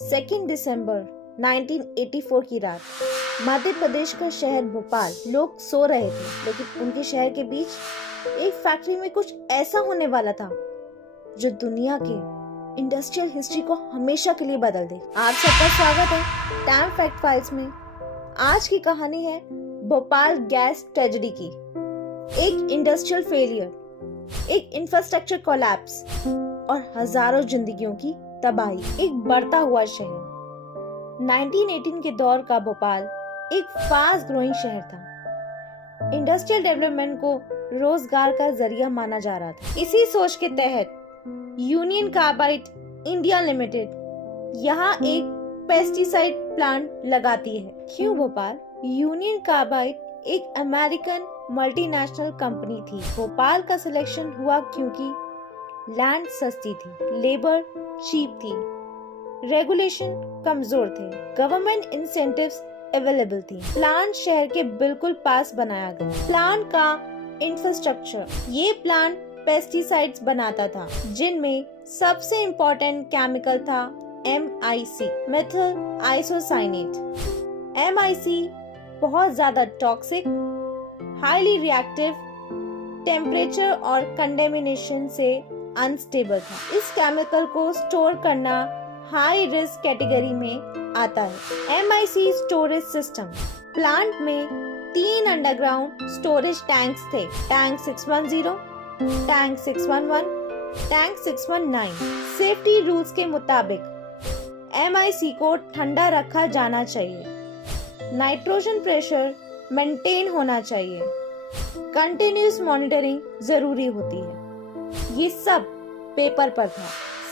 2 दिसंबर 1984 की रात मध्य प्रदेश का शहर भोपाल। लोग सो रहे थे, लेकिन उनके शहर के बीच एक फैक्ट्री में कुछ ऐसा होने वाला था जो दुनिया के इंडस्ट्रियल हिस्ट्री को हमेशा के लिए बदल दे। आप सबका स्वागत है टाइम फैक्ट फाइल्स में। आज की कहानी है भोपाल गैस ट्रेजेडी की। एक इंडस्ट्रियल फेलियर, एक इंफ्रास्ट्रक्चर कोलैप्स और हजारों जिंदगियों की तबाही। एक बढ़ता हुआ शहर। 1918 के दौर का भोपाल एक फास्ट ग्रोइंग शहर था। इंडस्ट्रियल डेवलपमेंट को रोजगार का जरिया माना जा रहा था। इसी सोच के तहत यूनियन कार्बाइड इंडिया लिमिटेड यहाँ एक पेस्टिसाइड प्लांट लगाती है। क्यों भोपाल? यूनियन कार्बाइड एक अमेरिकन मल्टीनेशनल कंपनी थी। भोपाल का सिलेक्शन हुआ क्योंकि लैंड सस्ती थी, लेबर चीप थी, रेगुलेशन कमजोर थे, गवर्नमेंट इंसेंटिव्स अवेलेबल थी। प्लांट शहर के बिल्कुल पास बनाया गया। प्लांट का इंफ्रास्ट्रक्चर, ये प्लांट पेस्टिसाइड्स बनाता था, जिनमें सबसे इम्पोर्टेंट केमिकल था MIC, मेथिल आइसोसाइनेट। MIC बहुत ज्यादा टॉक्सिक, हाईली रिएक्टिव, टेम्परेचर और कंडेमिनेशन से अनस्टेबल था। इस केमिकल को स्टोर करना हाई रिस्क कैटेगरी में आता है। MIC storage system. प्लांट में 3 अंडरग्राउंड स्टोरेज टैंक्स थे। Tank 610, tank 611, tank 619। Safety rules के मुताबिक MIC को ठंडा रखा जाना चाहिए, नाइट्रोजन प्रेशर मेंटेन होना चाहिए, कंटिन्यूस मॉनिटरिंग जरूरी होती है। ये सब पेपर पर था।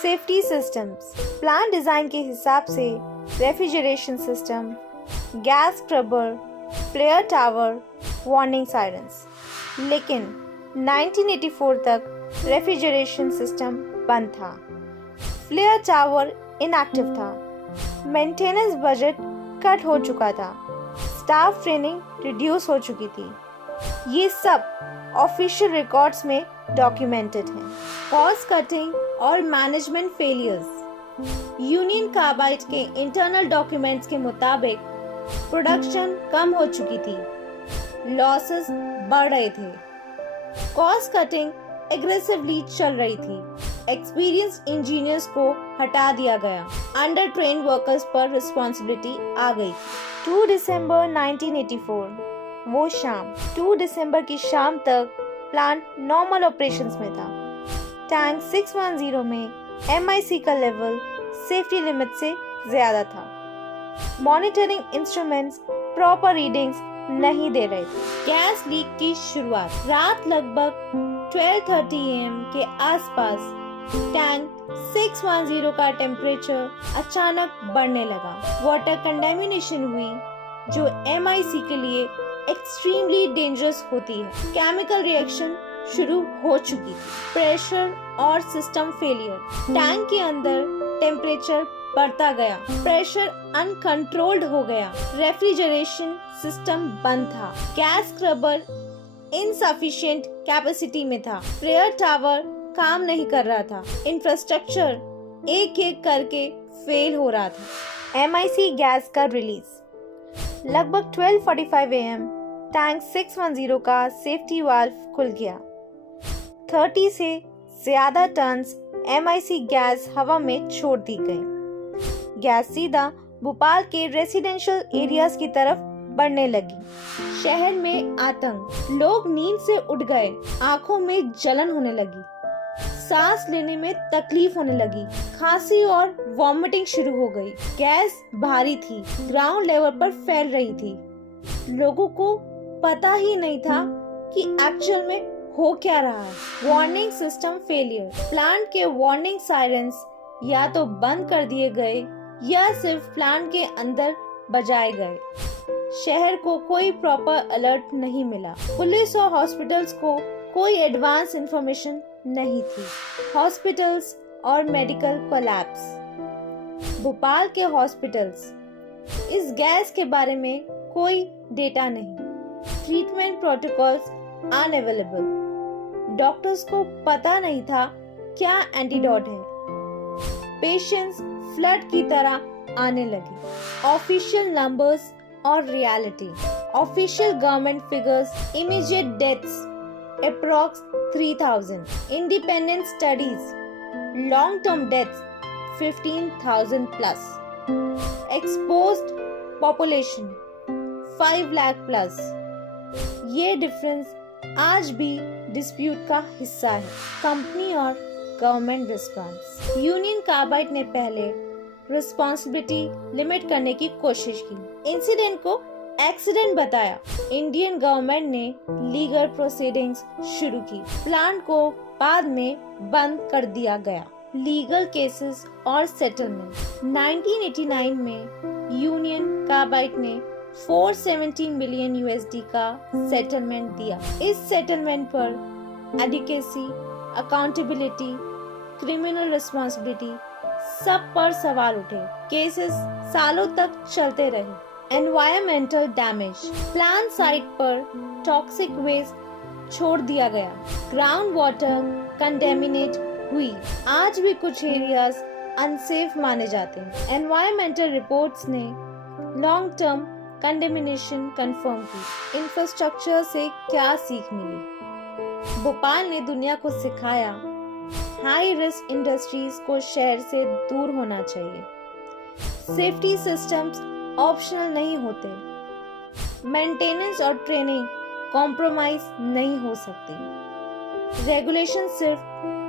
Safety systems. प्लांट डिजाइन के हिसाब से refrigeration system, gas scrubber, flare tower, warning sirens. लेकिन 1984 तक रेफ्रिजरेशन सिस्टम बंद था, फ्लेयर टावर इनएक्टिव था, मेंटेनेंस बजट कट हो चुका था, स्टाफ ट्रेनिंग रिड्यूस हो चुकी थी। ये सब ऑफिशियल रिकॉर्ड्स में डॉक्यूमेंटेड है। कॉस्ट कटिंग और मैनेजमेंट फेलियर्स। यूनियन कार्बाइड के इंटरनल डॉक्यूमेंट्स के मुताबिक प्रोडक्शन कम हो चुकी थी, लॉसेस बढ़ रहे थे, कॉस्ट कटिंग एग्रेसिवली चल रही थी, एक्सपीरियंस इंजीनियर्स को हटा दिया गया, अंडर ट्रेन वर्कर्स पर रिस्पॉन्सिबिलिटी आ गई। 2 दिसंबर 1984 वो शाम। 2 दिसंबर की शाम तक प्लांट नॉर्मल ऑपरेशंस में था। टैंक 610 में MIC का लेवल सेफ्टी लिमिट से ज्यादा था। मॉनिटरिंग इंस्ट्रूमेंट्स प्रॉपर रीडिंग्स नहीं दे रहे थे। गैस लीक की शुरुआत। रात लगभग 12:30 AM के आसपास टैंक 610 का टेम्परेचर अचानक बढ़ने लगा। वाटर कंडेमिनेशन हुई, जो MIC के लिए एक्सट्रीमली डेंजरस होती है। केमिकल रिएक्शन शुरू हो चुकी थी। प्रेशर और सिस्टम फेलियर। टैंक के अंदर टेम्परेचर बढ़ता गया, प्रेशर अनकंट्रोल्ड हो गया, रेफ्रिजरेशन सिस्टम बंद था, गैस स्क्रबर इनसफिशिएंट कैपेसिटी में था, फ्लेयर टावर काम नहीं कर रहा था, इंफ्रास्ट्रक्चर एक एक करके फेल हो रहा था। MIC गैस का रिलीज। लगभग 12:45 AM टैंक 610 का सेफ्टी वाल्व खुल गया। 30 से ज्यादा टन्स MIC गैस हवा में छोड़ दी गई। गैस सीधा भोपाल के रेसिडेंशियल एरियाज की तरफ बढ़ने लगी। शहर में आतंक। लोग नींद से उठ गए, आंखों में जलन होने लगी, सांस लेने में तकलीफ होने लगी, खांसी और वॉमिटिंग शुरू हो गई। गैस भारी थी, ग्राउंड लेवल पर फैल रही थी। लोगों को पता ही नहीं था कि एक्चुअल में हो क्या रहा है। Warning system failure. प्लांट के वार्निंग सायरन्स या तो बंद कर दिए गए या सिर्फ प्लांट के अंदर बजाए गए। शहर को कोई प्रॉपर अलर्ट नहीं मिला। पुलिस और हॉस्पिटल्स को कोई एडवांस इंफॉर्मेशन नहीं थी। हॉस्पिटल्स और मेडिकल कोलैप्स। भोपाल के हॉस्पिटल्स। इस गैस के बारे में कोई डेटा नहीं। Treatment protocols unavailable. डॉक्टर्स को पता नहीं था क्या एंटीडोट है। पेशेंट्स फ्लड की तरह आने लगी। ऑफिशियल नंबर्स और reality. Official government figures, immediate deaths approx 3000, independent studies, long term deaths 15,000 plus, exposed population 5 lakh plus. ये डिफरेंस आज भी डिस्प्यूट का हिस्सा है। कंपनी और गवर्नमेंट रिस्पांस। यूनियन कार्बाइड ने पहले रिस्पांसिबिलिटी लिमिट करने की कोशिश की, इंसिडेंट को एक्सीडेंट बताया। इंडियन गवर्नमेंट ने लीगल प्रोसीडिंग्स शुरू की, प्लांट को बाद में बंद कर दिया गया। लीगल केसेस और सेटलमेंट। 1989 में यूनियन कार्बाइड ने 470 मिलियन USD का सेटलमेंट दिया। इस सेटलमेंट पर एडुकेसी, अकाउंटेबिलिटी, क्रिमिनल रिस्पांसिबिलिटी सब पर सवाल उठे। केसेस सालों तक चलते रहे। Environmental damage. प्लांट साइट पर टॉक्सिक वेस्ट छोड़ दिया गया। ग्राउंड वाटर कंटेमिनेट हुई। आज भी कुछ एरियाज अनसेफ माने जाते हैं। एनवायरमेंटल रिपोर्ट्स ने लॉन्ग टर्म कंडेमिनेशन कंफर्म की। इंफ्रास्ट्रक्चर से क्या सीख मिली? भोपाल ने दुनिया को सिखाया हाई रिस्क इंडस्ट्रीज को शहर से दूर होना चाहिए। सेफ्टी सिस्टम्स ऑप्शनल नहीं होते। मेंटेनेंस और ट्रेनिंग कॉम्प्रोमाइज नहीं हो सकती। रेगुलेशन सिर्फ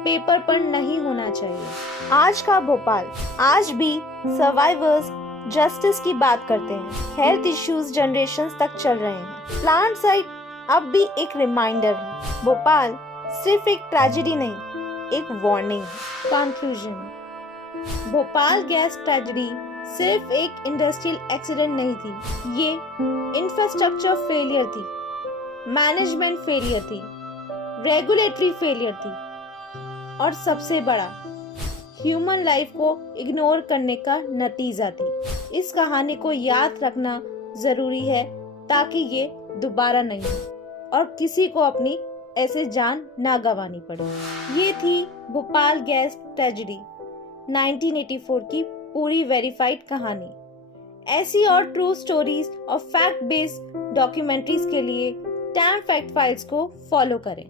पेपर पर नहीं होना चाहिए। आज का भोपाल आज भी सर्वाइवर्स जस्टिस की बात करते हैं। हेल्थ इश्यूज जनरेशंस तक चल रहे हैं। प्लांट साइट अब भी एक रिमाइंडर है। भोपाल सिर्फ एक ट्रेजेडी नहीं, एक वार्निंग है। कंक्लूजन। भोपाल गैस ट्रेजेडी सिर्फ एक इंडस्ट्रियल एक्सीडेंट नहीं थी, ये इंफ्रास्ट्रक्चर फेलियर थी, मैनेजमेंट फेलियर थी, रेगुलेटरी फेलियर थी और सबसे बड़ा ह्यूमन लाइफ को इग्नोर करने का नतीजा थी। इस कहानी को याद रखना जरूरी है ताकि ये दोबारा नहीं हो और किसी को अपनी ऐसे जान ना गंवानी पड़े। ये थी भोपाल गैस ट्रेजेडी 1984 की पूरी वेरीफाइड कहानी। ऐसी और ट्रू स्टोरीज और फैक्ट बेस्ड डॉक्यूमेंट्रीज के लिए टैम फैक्ट फाइल्स को फॉलो करें।